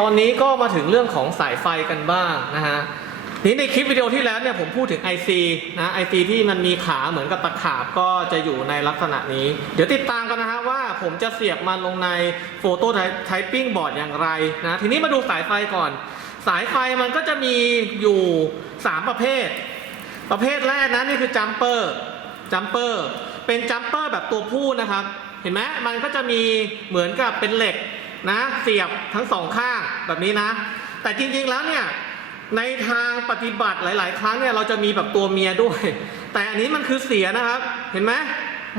ตอนนี้ก็มาถึงเรื่องของสายไฟกันบ้างนะฮะนี่ในคลิปวิดีโอที่แล้วเนี่ยผมพูดถึง IC นะ IC ที่มันมีขาเหมือนกับตะขาบก็จะอยู่ในลักษณะนี้ เดี๋ยวติดตามกันนะฮะว่าผมจะเสียบมันลงในโฟโต้ไทปิ้งบอร์ดอย่างไรนะทีนี้มาดูสายไฟก่อน สายไฟมันก็จะมีอยู่ 3 ประเภท ประเภทแรกนะนี่คือจัมเปอร์จัมเปอร์เป็นจัมเปอร์แบบตัวผู้นะครับ เห็นไหมมันก็จะมีเหมือนกับเป็นเหล็ก นะเสียบทั้งสองข้างแบบนี้นะ แต่จริงๆแล้วเนี่ยในทางปฏิบัติหลาย ๆ ครั้งเนี่ยเราจะมีแบบตัวเมียด้วย แต่อันนี้มันคือเสียนะครับ เห็นไหม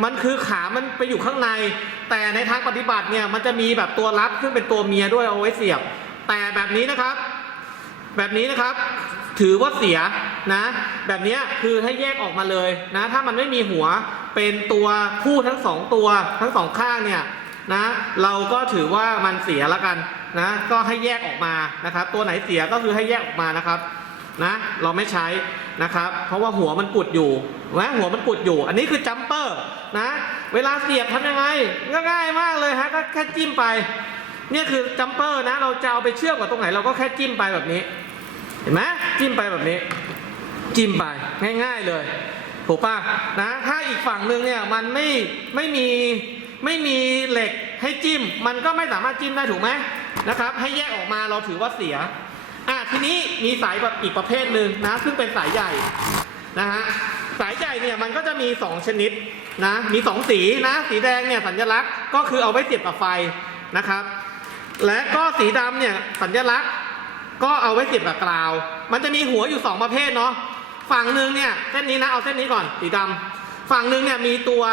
มันคือขามันไปอยู่ข้างใน แต่ในทางปฏิบัติเนี่ยมันจะมีแบบตัวรับซึ่งเป็นตัวเมียด้วยเอาไว้เสียบ แต่แบบนี้นะครับ แบบนี้นะครับ ถือว่าเสียนะ แบบนี้คือให้แยกออกมาเลยนะ ถ้ามันไม่มีหัวเป็นตัวผู้ทั้งสองตัวทั้งสองข้างเนี่ย นะเราก็ถือว่ามันเสียแล้วกันนะก็ให้แยกออกมานะครับ ตัวไหนเสียก็คือให้แยกออกมานะครับนะเราไม่ใช้นะครับ เพราะว่าหัวมันกุดอยู่นะหัวมันกุดอยู่ อันนี้คือจัมเปอร์นะเวลาเสียบทำยังไงก็ง่ายมากเลยฮะก็แค่จิ้มไปเนี่ยคือจัมเปอร์นะเราจะเอาไปเชื่อมกับตรงไหนเราก็แค่จิ้มไปแบบนี้ เห็นไหมจิ้มไปแบบนี้ จิ้มไปง่าย ๆเลยถูกป่ะนะถ้าอีกฝั่งหนึ่งเนี่ยมันไม่ไม่มี ไม่มีเหล็กให้จิ้ม มันก็ไม่สามารถจิ้มได้ถูกไหมนะครับ ให้แยกออกมาเราถือว่าเสียอะทีนี้มีสายแบบอีกประเภทหนึ่งนะ ซึ่งเป็นสายใหญ่นะฮะสายใหญ่เนี่ยมันก็จะมี 2 ชนิดนะมีสองสีนะ สีแดงเนี่ยสัญลักษณ์ก็คือเอาไว้เสียบกับไฟนะครับ และก็สีดำเนี่ยสัญลักษณ์ก็เอาไว้เสียบกับกราว มันจะมีหัวอยู่ 2 ประเภทเนาะฝั่งหนึ่งเนี่ยเส้นนี้นะเอาเส้นนี้ก่อนสีดำฝั่งหนึ่งเนี่ยมีตัว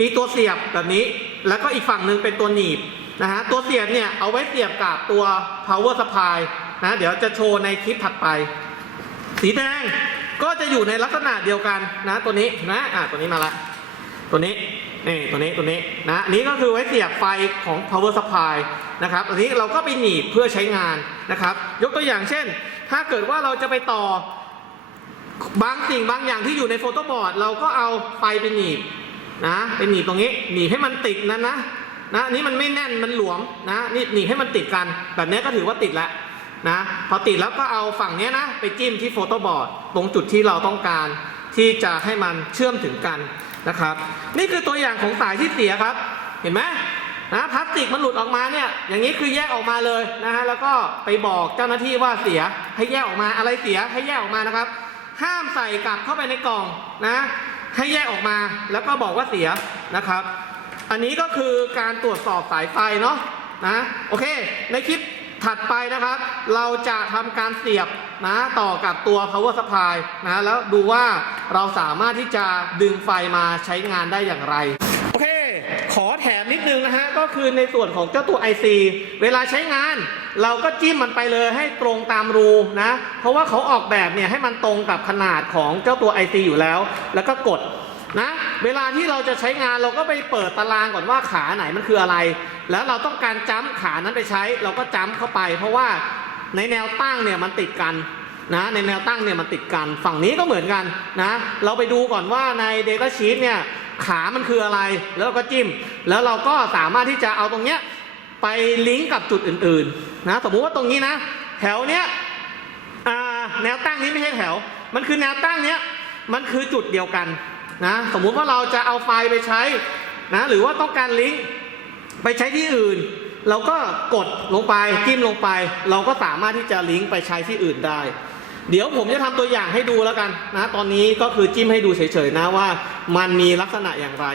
มีตัวเสียบแบบนี้ แล้วก็อีกฝั่งหนึ่งเป็นตัวหนีบนะฮะ ตัวเสียบเนี่ยเอาไว้เสียบกับตัว power supply นะ เดี๋ยวจะโชว์ในคลิปถัดไป สีแดงก็จะอยู่ในลักษณะเดียวกันนะตัวนี้นะ อะตัวนี้มาละ ตัวนี้นี่ตัวนี้ตัวนี้นะนนี้ก็คือไว้เสียบไฟของ power supply นะครับอันนี้เราก็ไปหนีบเพื่อใช้งานนะครับ ยกตัวอย่างเช่น ถ้าเกิดว่าเราจะไปต่อบางสิ่งบางอย่างที่อยู่ในโฟโต้บอร์ดเราก็เอาไฟไปหนีบ นะไปหนีบตรงนี้หนีบให้มันติดนะนนะนะอันนี้มันไม่แน่นมันหลวมนะนี่หนีบให้มันติดกัน แบบนี้ก็ถือว่าติดแล้วนะพอติดแล้วก็เอาฝั่งนี้นะ ไปจิ้มที่โฟโต้บอร์ดตรงจุดที่เราต้องการที่จะให้มันเชื่อมถึงกันนะครับ นี่คือตัวอย่างของสายที่เสียครับ เห็นไหมนะพลาสติกมันหลุดออกมาเนี่ยอย่างนี้คือแยกออกมาเลยนะฮะแล้วก็ไปบอกเจ้าหน้าที่ว่าเสียให้แยกออกมาอะไรเสียให้แยกออกมานะครับ ห้ามใส่กลับเข้าไปในกล่องนะ ให้แยกออกมาแล้วก็บอกว่าเสียนะครับ อันนี้ก็คือการตรวจสอบสายไฟเนาะนะโอเค ในคลิปถัดไปนะครับ เราจะทำการเสียบนะต่อกับตัว power supply นะแล้วดูว่าเราสามารถที่จะดึงไฟมาใช้งานได้อย่างไร ขอแถมนิดนึงนะฮะ ก็คือในส่วนของเจ้าตัว IC เวลาใช้งาน เราก็จิ้มมันไปเลยให้ตรงตามรูนะ เพราะว่าเขาออกแบบเนี่ยให้มันตรงกับขนาดของเจ้าตัว IC อยู่แล้ว แล้วก็กดนะ เวลาที่เราจะใช้งานเราก็ไปเปิดตารางก่อนว่าขาไหนมันคืออะไร แล้วเราต้องการจ้ำขานั้นไปใช้ เราก็จ้ำเข้าไป เพราะว่าในแนวตั้งเนี่ยมันติดกัน นะในแนวตั้งเนี่ยมันติดกันฝั่งนี้ก็เหมือนกันนะ เราไปดูก่อนว่าใน Data Sheet เนี่ยขามันคืออะไรแล้วก็จิ้ม แล้วเราก็สามารถที่จะเอาตรงเนี้ยไปลิงก์กับจุดอื่นๆนะสมมุติว่าตรงนี้นะแถวเนี้ยแนวตั้งนี้ไม่ใช่แถว มันคือแนวตั้งเนี้ยมันคือจุดเดียวกันนะสมมุติว่าเราจะเอาไฟล์ไปใช้นะหรือว่าต้องการลิงก์ไปใช้ที่อื่น เราก็กดลงไปจิ้มลงไป เราก็สามารถที่จะลิงก์ไปใช้ที่อื่นได้ เดี๋ยวผมจะทำตัวอย่างให้ดูแล้วกันนะ ตอนนี้ก็คือจิ้มให้ดูเฉยๆนะว่า มันมีลักษณะอย่างไร